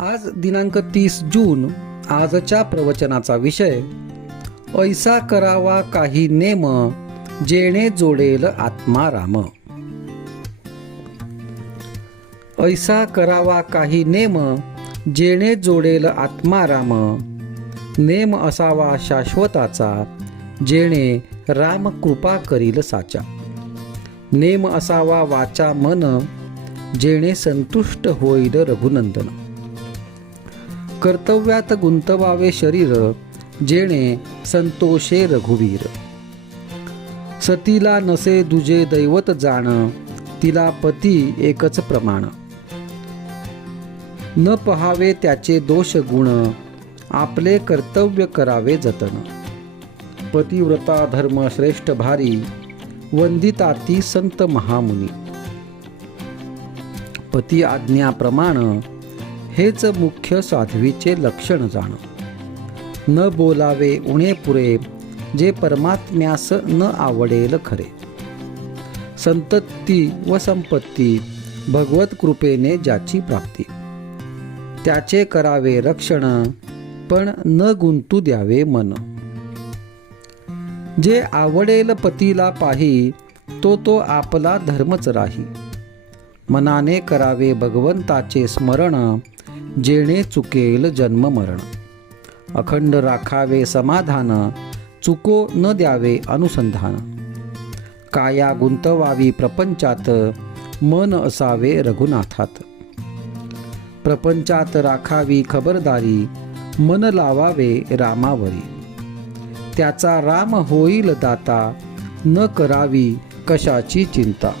आज दिनांक 30 जून. आजच्या प्रवचनाचा विषय ऐसा करावा काही नेम, जेणे जोडेल आत्मा राम. ऐसा करावा काही नेम, जेणे जोडेल आत्मा राम. नेम असावा शाश्वताचा, जेणे राम कृपा करील साचा. नेम असावा वाचा मन, जेणे संतुष्ट होईल रघुनंदन. कर्तव्यात गुंतवावे शरीर, जेणे संतोषे रघुवीर. सतीला नसे दुजे दैवत जाण, तिला पती एकच प्रमाण. न पहावे त्याचे दोष गुण, आपले कर्तव्य करावे जतन. पतिव्रता धर्म श्रेष्ठ भारी, वंदिताती संत महामुनी. पती आज्ञा प्रमाण, हेच मुख्य साध्वीचे लक्षण जाण. न बोलावे उणे पुरे, जे परमात्म्यास न आवडेल खरे. संतती व संपत्ती, भगवत कृपेने ज्याची प्राप्ती. त्याचे करावे रक्षण, पण न गुंतू द्यावे मन. जे आवडेल पतीला पाही, तो आपला धर्मच राही. मनाने करावे भगवंताचे स्मरण, जेणे चुकेल जन्म मरण. अखंड राखावे समाधान, चुको न द्यावे अनुसंधान. काया गुंतवावी प्रपंचात, मन असावे रघुनाथात. प्रपंचात राखावी खबरदारी, मन लावावे रामावरी. त्याचा राम होईल दाता, न करावी कशाची चिंता.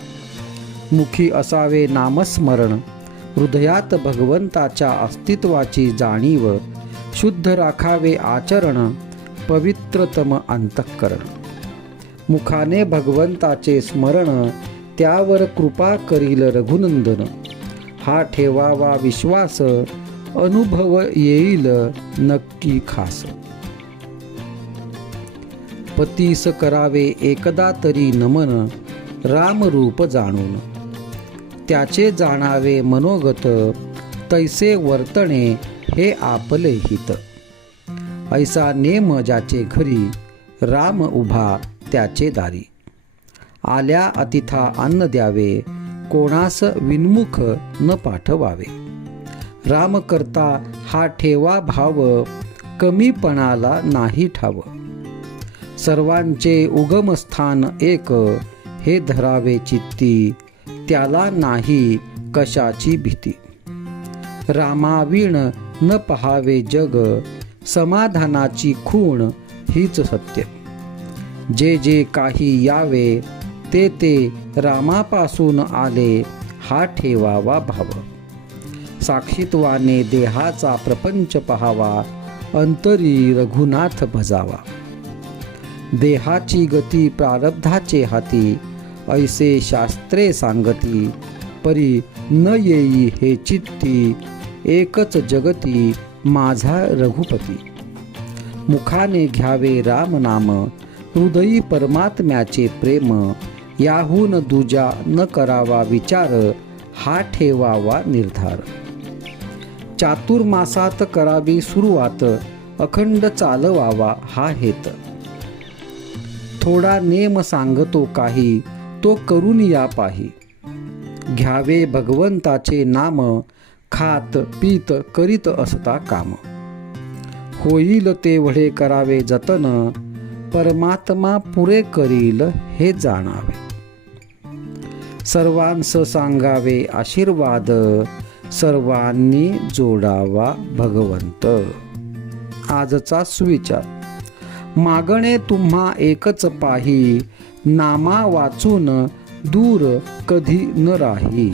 मुखी असावे नामस्मरण, हृदयात भगवंताच्या अस्तित्वाची जाणीव. शुद्ध राखावे आचरण, पवित्रतम अंतःकरण. मुखाने भगवंताचे स्मरण, त्यावर कृपा करील रघुनंदन. हा ठेवावा विश्वास, अनुभव येईल नक्की खास. पतीस करावे एकदा तरी नमन, रामरूप जाणून. त्याचे जाणावे मनोगत, तैसे वर्तणे हे आपले हित. ऐसा नेम ज्याचे घरी, राम उभा त्याचे दारी. आल्या अतिथा अन्न द्यावे, कोणास विनमुख न पाठवावे. राम करता हा ठेवा भाव, कमीपणाला नाही ठाव. सर्वांचे उगमस्थान एक, हे धरावे चित्ती. त्याला नाही कशाची भीती. रामाविण न पहावे जग, समाधानाची खूण हीच सत्य. जे जे काही यावे, ते रामापासून आले, हा ठेवावा भाव. साक्षीत्वाने देहाचा प्रपंच पहावा, अंतरी रघुनाथ भजावा. देहाची गती प्रारब्धाचे हाती, ऐसे शास्त्रे सांगती. परी न येई हे चित्ती, एकच जगती माझा रघुपती. मुखाने घ्यावे राम नाम, हृदयी परमात्म्याचे प्रेम. याहून दुजा न करावा विचार, हा ठेवावा निर्धार. चातुर्मासात करावी सुरुवात, अखंड चालवावा हा हेत. थोडा नेम सांगतो काही, तो करून या पाही. घ्यावे भगवंताचे नाम, खात पीत करीत असता काम. होईल तेवढे करावे जतन, परमात्मा पुरे करील हे जाणावे. सर्वांस सांगावे आशीर्वाद, सर्वांनी जोडावा भगवंत. आजचा सुविचार. मागणे तुम्हा एकच पाही, नामा वाचून दूर कधी न राही.